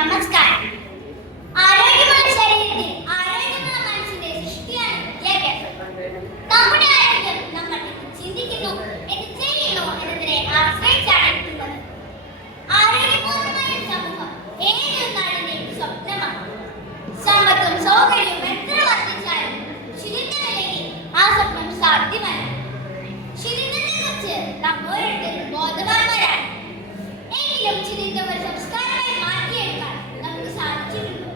നമസ്കാരം. ആരോഗ്യമുള്ള ശരീരത്തിൽ ആരോഗ്യമുള്ള മനസ്സിന്റെ സൃഷ്ടിയാണ് വിദ്യാഭ്യാസം. നമ്മുടെ ആരോഗ്യം നമ്മൾ ചിന്തിക്കുന്നു, എന്ത് ചെയ്യുന്നു എന്നതിനെ ആശ്രയിച്ചാണ് ഇരിക്കുന്നത്. ആരോഗ്യപൂർണ്ണമായ സമൂഹം ഏതൊരു നാടിന്റെയും സ്വപ്നമാണ്. സമ്പത്തും സൗകര്യവും എത്ര വർദ്ധിച്ചാലും ശുചിത്വമില്ലെങ്കിൽ ആ സ്വപ്നം സാധ്യമല്ല. ശുചിത്വത്തെക്കുറിച്ച് നാം ഓരോരുത്തരും ബോധവാന്മാരാണ്. എങ്കിലും ശുചിത്വം ഒരു സംസ്കാരമായി മാറ്റിയെടുക്കാൻ നമുക്ക് സാധിച്ചിട്ടുണ്ട്.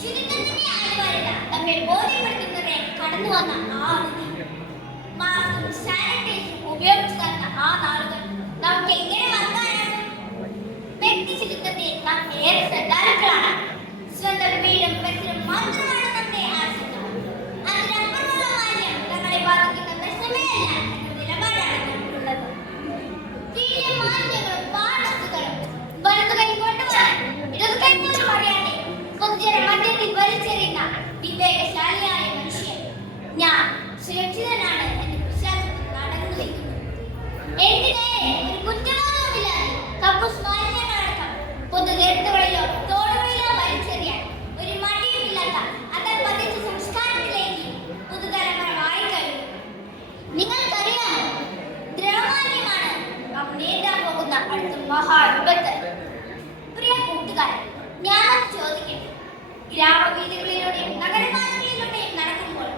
ശുചിത്വത്തിന്റെ അനിവാര്യത നമ്മെ ബോധ്യപ്പെടുത്തുന്നവരെ കടന്നു വന്ന ആ അതിഥി, മാസ്കും സാനിറ്റൈസറും ഉപയോഗിച്ചു തന്ന ആ നാളുകൾ നമുക്ക് എങ്ങനെ മറക്കാനാകും? വ്യക്തി ശുചിത്വത്തെ നാം ഏറെ ശ്രദ്ധാലുക്കളാണ്. സ്വന്തം വീടും പരിസരം മാത്രമാണ് നമ്മുടെ ആശങ്ക. അതിനപ്പുറമുള്ള മാലിന്യം നമ്മളെ ബാധിക്കുന്ന പ്രശ്നമേ അല്ല എന്ന നിലപാടാണ് നമുക്കുള്ളത്. വീട്ടിലെ മാലിന്യങ്ങളും പാഴ്വസ്തുക്കളും വലതു കൈ കൊണ്ടുപോകാൻ ഇടതു കൈ പോലും അറിയാതെ പൊതുജന മധ്യത്തിൽ വലിച്ചെറിയുന്ന വിവേകശാലിയായ മനുഷ്യൻ ഞാൻ സുരക്ഷിതനാണ് എന്ന വിശ്വാസത്തിൽ നടന്നു വയ്ക്കുന്നു. എന്തിനേറെ ഒരു കുറ്റബോധവുമില്ലാതെ കക്കൂസ് മാലിന്യങ്ങളടക്കം പൊതുനിരത്തുകളിലോ തോടുകളിലോ വലിച്ചെറിയാൻ ഒരു മടിയുമില്ലാത്ത അതൽ പതിച്ച സംസ്കാരത്തിലേക്ക് പുതുതലമുറ മാറിക്കഴിഞ്ഞു. നിങ്ങൾക്കറിയാമോ, ദ്രവമാലിന്യമാണ് നാം നേരിടാൻ പോകുന്ന അടുത്ത മഹാവിപത്ത്. പ്രിയ കൂട്ടുകാരൻ, ഞാൻ ചോദിക്കട്ടെ, ഗ്രാമവീഥികളിലൂടെയും നഗരപാതകളിലൂടെയും നടക്കുമ്പോൾ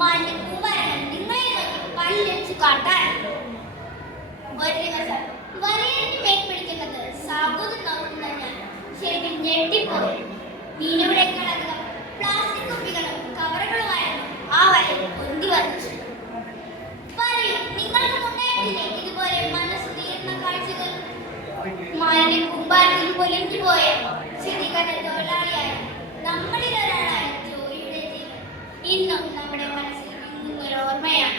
മാലിന്യ കൂമ്പാരങ്ങൾ നിങ്ങളെ നോക്കി പല്ലിച്ചു കാട്ടാറുണ്ട്. ഒരു ദിവസം വലയിലേക്ക് മേൽപ്പിടിക്കുന്നത് സാബൂത് നോക്കുന്ന ഞാൻ ശരിക്കും ഞെട്ടിപ്പോയി. മീനുകളെക്കാളധികം പ്ലാസ്റ്റിക് കുപ്പികളും കവറുകളുമായിരുന്നു ആ വലയിൽ പൊന്തി വധിച്ചു. പറയൂ, നിങ്ങൾക്കും ഉണ്ടായിട്ടില്ലേ ഇതുപോലെ മനസ്സ് തീർന്ന കാഴ്ചകൾ? മാലിന്യ കൂമ്പാരത്തിൽ പൊലിഞ്ഞു പോയ ശുചീകരണ തൊഴിലാളിയായ നമ്മളിൽ ഒരാളായ ജോയിയുടെ ജീവൻ ഇന്നും നമ്മുടെ മനസ്സിൽ ഒരു ഓർമ്മയാണ്.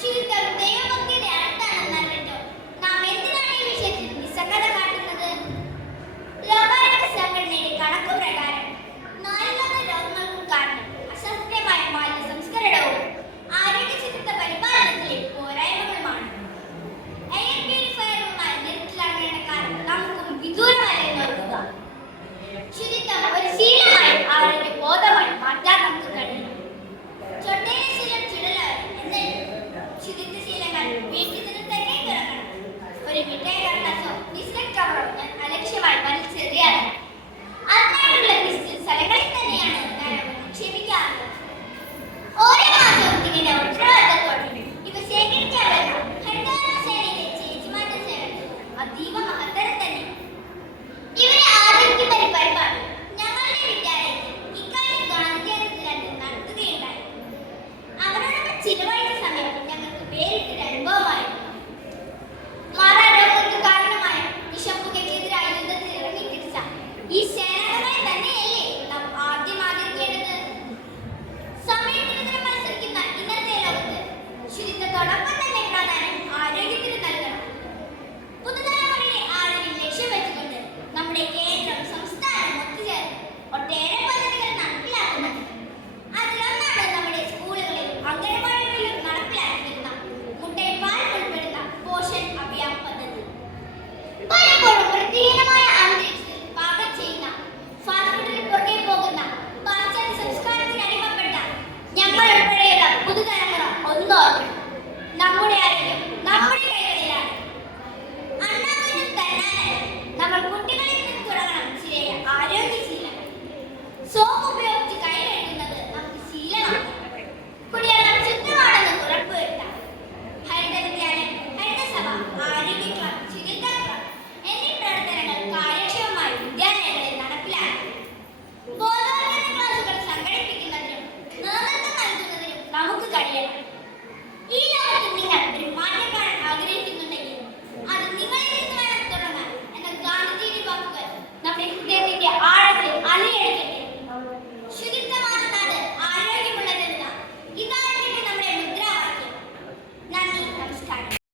ശുചിത്വം ദൈവഭക്തിയുടെ അടുത്താണെന്നല്ലോ നാം എന്തിനാണ് ഈ വിഷയത്തിൽ നിസ്സംഗത കാട്ടുന്നത്? ലോകാരോഗ്യ സംഘടനയുടെ കണക്കു പ്രകാരം 400 രോഗങ്ങൾക്കും കാരണം അശാസ്ത്രീയമായ മാലിന്യ സംസ്കരണവും ആരോഗ്യ ശുചിത്വ പരിപാലനത്തിലെ പോരായ്മകളുമാണ്. എയർ പ്യൂരിഫയറുമായി നിരത്തിലാകേണ്ട കാരണം നമുക്കും വിദൂരമല്ലെന്ന് ഓർക്കുക. ശുചിത്വം ഒരു ശീലമായി ആരോഗ്യ ബോധമായി മാറ്റാൻ നമുക്ക് കഴിയും. ചൊട്ടയിലെ ശീലം ചുടലായി എന്നല്ലോ. ശുചിത്വ ശീലങ്ങൾ വീട്ടിൽ നിന്ന് തന്നെ തുടങ്ങണം. ഒരു മിഠായി കടലാസോ ബിസ്ക്കറ്റ് കവറോ ഞാൻ അലക്ഷ്യമായി വലിച്ചെറിയാറില്ല. അതിനായിട്ടുള്ള സ്ഥലങ്ങളിൽ തന്നെയാണ്